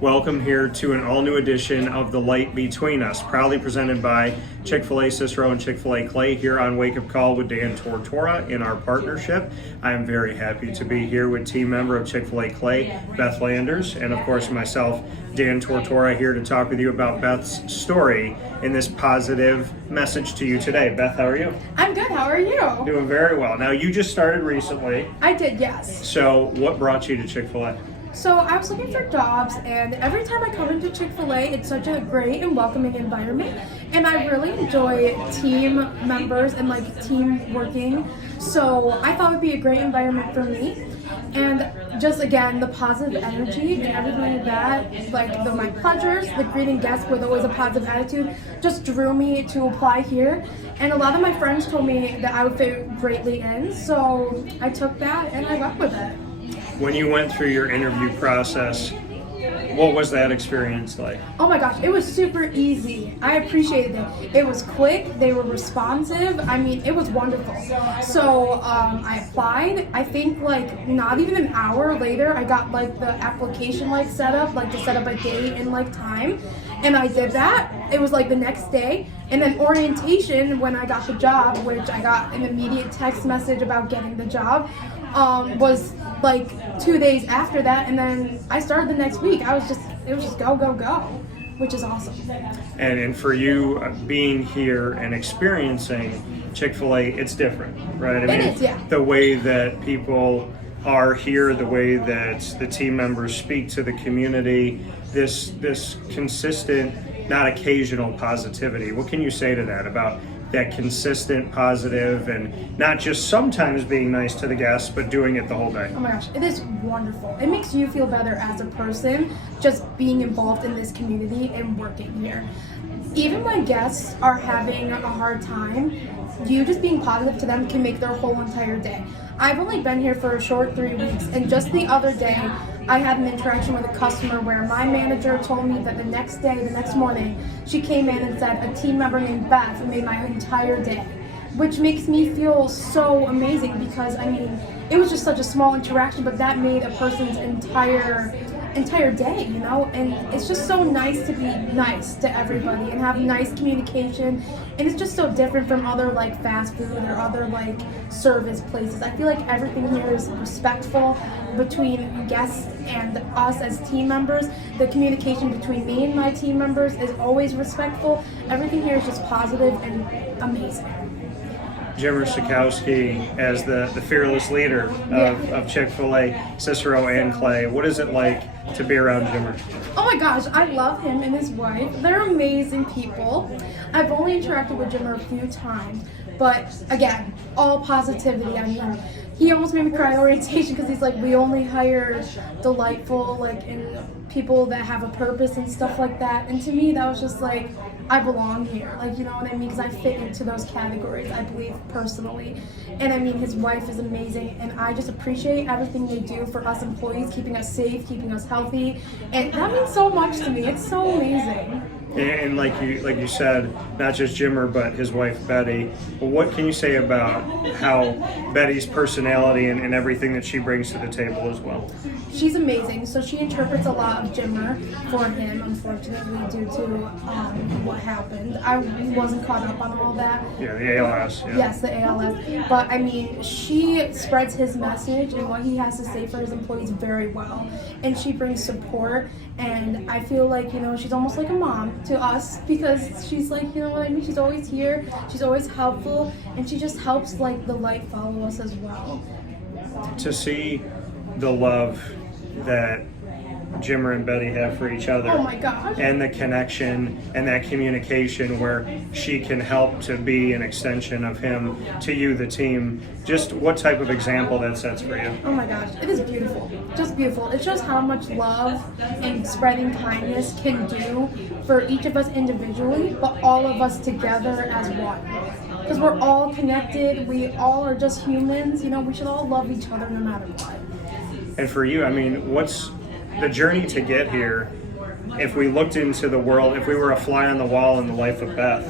Welcome here to an all-new edition of The Light Between Us, proudly presented by Chick-fil-A Cicero and Chick-fil-A Clay here on Wake Up Call with Dan Tortora in our partnership. I am very happy to be here with team member of Chick-fil-A Clay, Beth Landers, and of course myself, Dan Tortora, here to talk with you about Beth's story in this positive message to you today. Beth, how are you? I'm good, how are you? Doing very well. Now, you just started recently. I did, yes. So what brought you to Chick-fil-A? So I was looking for jobs, and every time I come into Chick-fil-A, it's such a great and welcoming environment, and I really enjoy team members and team working. So I thought it would be a great environment for me, and just again the positive energy and everything like that, my pleasures, the greeting guests with always a positive attitude, just drew me to apply here. And a lot of my friends told me that I would fit greatly in, so I took that and I went with it. When you went through your interview process, what was that experience like? Oh my gosh, it was super easy. I appreciated it. It was quick, they were responsive. I mean, it was wonderful. So I applied. I think not even an hour later, I got the application set up, to set up a date and time. And I did that. It was the next day. And then orientation, when I got the job, which I got an immediate text message about getting the job, was 2 days after that, and then I started the next week. It was just go, go, go, which is awesome. And for you, being here and experiencing Chick-fil-A, it's different, right? It is, yeah. The way that people are here, the way that the team members speak to the community, this consistent, not occasional positivity. What can you say to that about that consistent positive and not just sometimes being nice to the guests, but doing it the whole day? Oh my gosh, it is wonderful. It makes you feel better as a person just being involved in this community and working here. Even when guests are having a hard time, you just being positive to them can make their whole entire day. I've only been here for a short 3 weeks, and just the other day, I had an interaction with a customer where my manager told me that the next morning, she came in and said a team member named Beth made my entire day, which makes me feel so amazing because, it was just such a small interaction, but that made a person's entire day, and it's just so nice to be nice to everybody and have nice communication, and it's just so different from other fast food or other service places. I feel like everything here is respectful between guests and us as team members. The communication between me and my team members is always respectful. Everything here is just positive and amazing. Betty Szatkowski, as the fearless leader of Chick-fil-A, Cicero, and Clay, what is it like to be around Jimmer? Oh my gosh, I love him and his wife. They're amazing people. I've only interacted with Jimmer a few times, but again, all positivity. He almost made me cry at orientation because he's we only hire delightful, and people that have a purpose and stuff like that. And to me, that was just I belong here, you know what I mean? Because I fit into those categories, I believe, personally. And his wife is amazing, and I just appreciate everything they do for us employees, keeping us safe, keeping us healthy, and that means so much to me. It's so amazing. And like you said, not just Jimmer, but his wife, Betty. What can you say about how Betty's personality and everything that she brings to the table as well? She's amazing. So she interprets a lot of Jimmer for him, unfortunately, due to what happened. I wasn't caught up on all that. Yeah, the ALS. Yeah. Yes, the ALS. But she spreads his message and what he has to say for his employees very well. And she brings support. And I feel she's almost like a mom to us because she's she's always here, she's always helpful, and she just helps the light follow us as well. To see the love that Jimmer and Betty have for each other. Oh my gosh. And the connection and that communication where she can help to be an extension of him to you, the team. Just what type of example that sets for you? Oh my gosh, it is beautiful. Just beautiful. It shows how much love and spreading kindness can do for each of us individually, but all of us together as one. Because we're all connected, we all are just humans, we should all love each other no matter what. And for you, what's the journey to get here? If we looked into the world, if we were a fly on the wall in the life of Beth,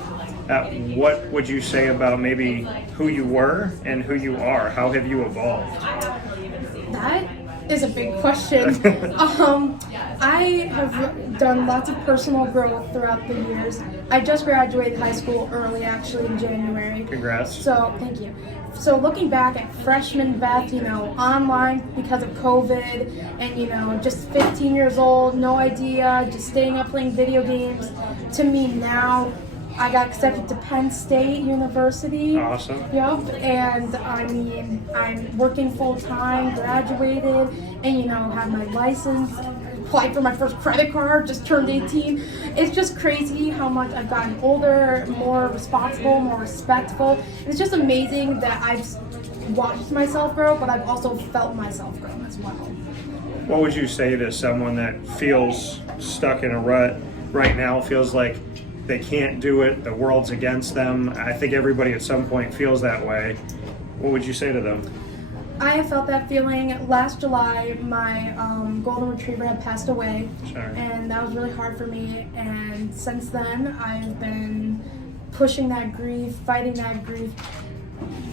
what would you say about maybe who you were and who you are? How have you evolved? That is a big question. I have done lots of personal growth throughout the years. I just graduated high school early, actually, in January. Congrats. So, thank you. So looking back at freshman Beth, online because of COVID and, just 15 years old, no idea, just staying up playing video games, to me now, I got accepted to Penn State University. Awesome. Yep, and I'm working full time, graduated, and have my license, applied for my first credit card, just turned 18. It's just crazy how much I've gotten older, more responsible, more respectful. It's just amazing that I've watched myself grow, but I've also felt myself grow as well. What would you say to someone that feels stuck in a rut right now, feels like they can't do it, the world's against them? I think everybody at some point feels that way. What would you say to them? I have felt that feeling. Last July, my golden retriever had passed away, and that was really hard for me. And since then, I've been pushing that grief, fighting that grief.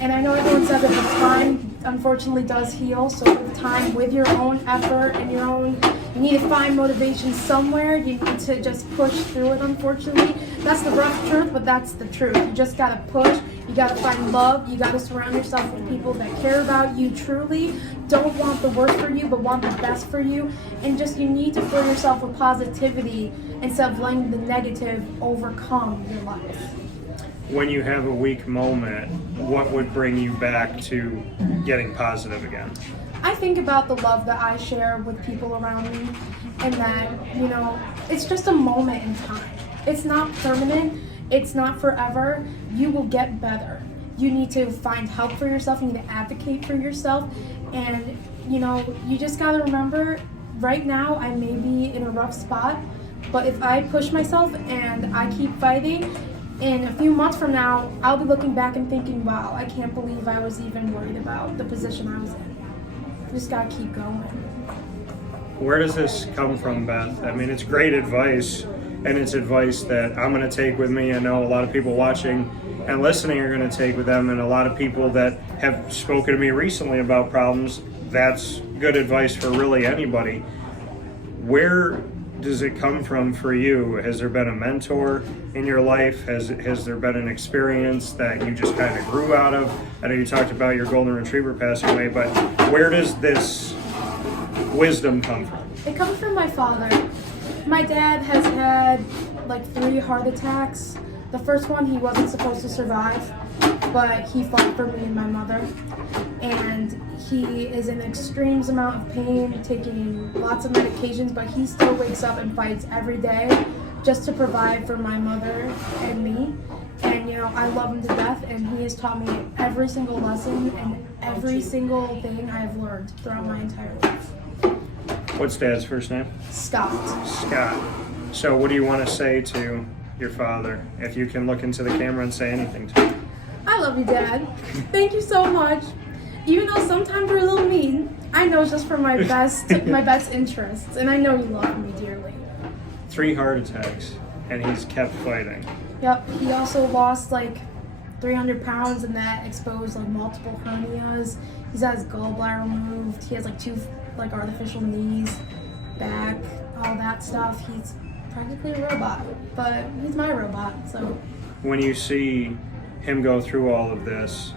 And I know everyone says that the time, unfortunately, does heal. So with time, with your own effort and you need to find motivation somewhere. You need to just push through it, unfortunately. That's the rough truth, but that's the truth. You just gotta push. You gotta find love. You gotta surround yourself with people that care about you truly, don't want the worst for you, but want the best for you. And just, you need to fill yourself with positivity instead of letting the negative overcome your life. When you have a weak moment, what would bring you back to getting positive again? I think about the love that I share with people around me, and that, it's just a moment in time. It's not permanent. It's not forever. You will get better. You need to find help for yourself. You need to advocate for yourself. And, you just got to remember, right now I may be in a rough spot, but if I push myself and I keep fighting, in a few months from now, I'll be looking back and thinking, wow, I can't believe I was even worried about the position I was in. You just gotta keep going. Where does this come from, Beth? I mean, it's great advice, and it's advice that I'm going to take with me. I know a lot of people watching and listening are going to take with them, and a lot of people that have spoken to me recently about problems, that's good advice for really anybody. Where does it come from for you? Has there been a mentor in your life? Has there been an experience that you just kind of grew out of? I know you talked about your golden retriever passing away, but where does this wisdom come from? It comes from my father. My dad has had like 3 heart attacks. The first one he wasn't supposed to survive, but he fought for me and my mother. And he is in extreme amount of pain, taking lots of medications, but he still wakes up and fights every day just to provide for my mother and me. And I love him to death, and he has taught me every single lesson and every single thing I have learned throughout my entire life. What's Dad's first name? Scott. Scott. So what do you want to say to your father, if you can look into the camera and say anything to him? I love you, Dad. Thank you so much. Even though sometimes you're a little mean, I know it's just for my best interests, and I know you love me dearly. 3 heart attacks, and he's kept fighting. Yep. He also lost like 300 pounds, and that exposed like multiple hernias. He's had his gallbladder removed. He has like 2 artificial knees, back, all that stuff. He's practically a robot, but he's my robot. So when you see him go through all of this,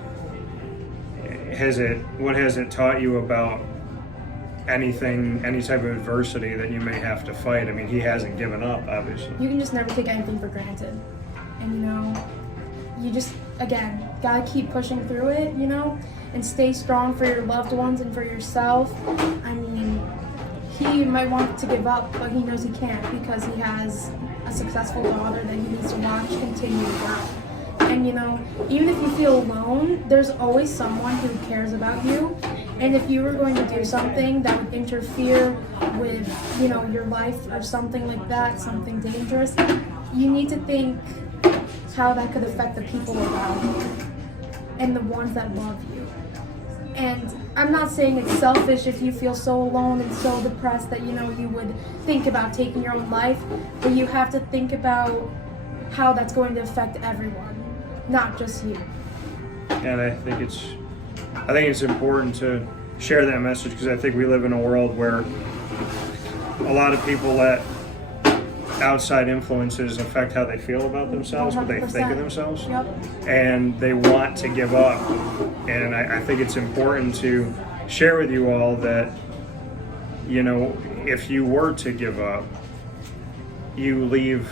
what has it taught you about anything, any type of adversity that you may have to fight? I mean, he hasn't given up, obviously. You can just never take anything for granted. And you just, again, gotta keep pushing through it, and stay strong for your loved ones and for yourself. I mean, he might want to give up, but he knows he can't because he has a successful daughter that he needs to watch continue to grow. And even if you feel alone, there's always someone who cares about you. And if you were going to do something that would interfere with, your life or something like that, something dangerous, you need to think how that could affect the people around you and the ones that love you. And I'm not saying it's selfish if you feel so alone and so depressed that, you would think about taking your own life, but you have to think about how that's going to affect everyone, not just you. And I think it's important to share that message, because I think we live in a world where a lot of people let outside influences affect how they feel about themselves, what they think of 100%. themselves, Yep. and they want to give up. And I think it's important to share with you all that, you know, if you were to give up, you leave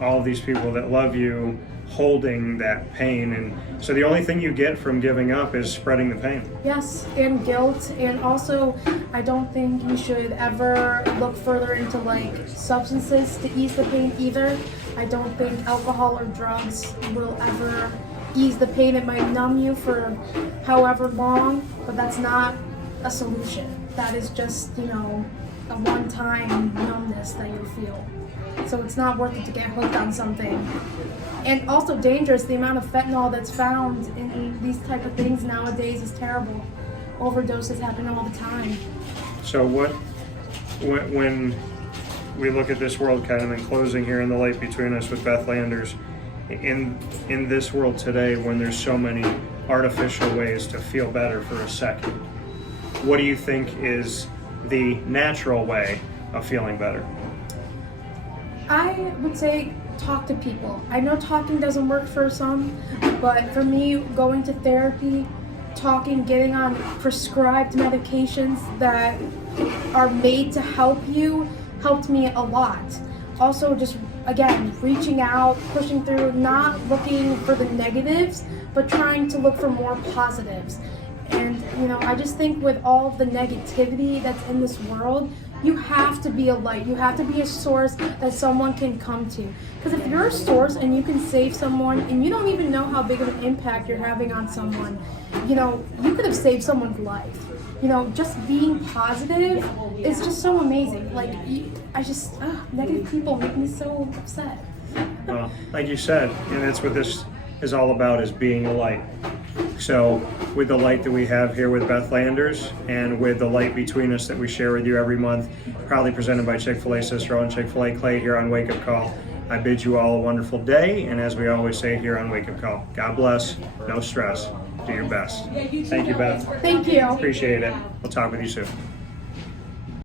all these people that love you holding that pain. And so the only thing you get from giving up is spreading the pain. Yes, and guilt, and also I don't think you should ever look further into like substances to ease the pain either. I don't think alcohol or drugs will ever ease the pain. It might numb you for however long, but that's not a solution. That is just, you know, a one-time numbness that you'll feel. So it's not worth it to get hooked on something. And also dangerous, the amount of fentanyl that's found in these type of things nowadays is terrible. Overdoses happen all the time. So when we look at this world, kind of in closing here in the light between us with Beth Landers, in this world today when there's so many artificial ways to feel better for a second, what do you think is the natural way of feeling better? I would say talk to people. I know talking doesn't work for some, but for me, going to therapy, talking, getting on prescribed medications that are made to help you helped me a lot. Also, just again, reaching out, pushing through, not looking for the negatives, but trying to look for more positives. And, you know, I just think with all of the negativity that's in this world, you have to be a light. You have to be a source that someone can come to. Because if you're a source and you can save someone and you don't even know how big of an impact you're having on someone, you know, you could have saved someone's life. You know, just being positive is just so amazing. Like, negative people make me so upset. Well, like you said, and that's what this is all about, is being a light. So with the light that we have here with Beth Landers and with the light between us that we share with you every month, proudly presented by Chick-fil-A Cicero and Chick-fil-A Clay here on Wake Up Call, I bid you all a wonderful day. And as we always say here on Wake Up Call, God bless, no stress, do your best. Thank you, Beth. Thank you. Appreciate it. We'll talk with you soon.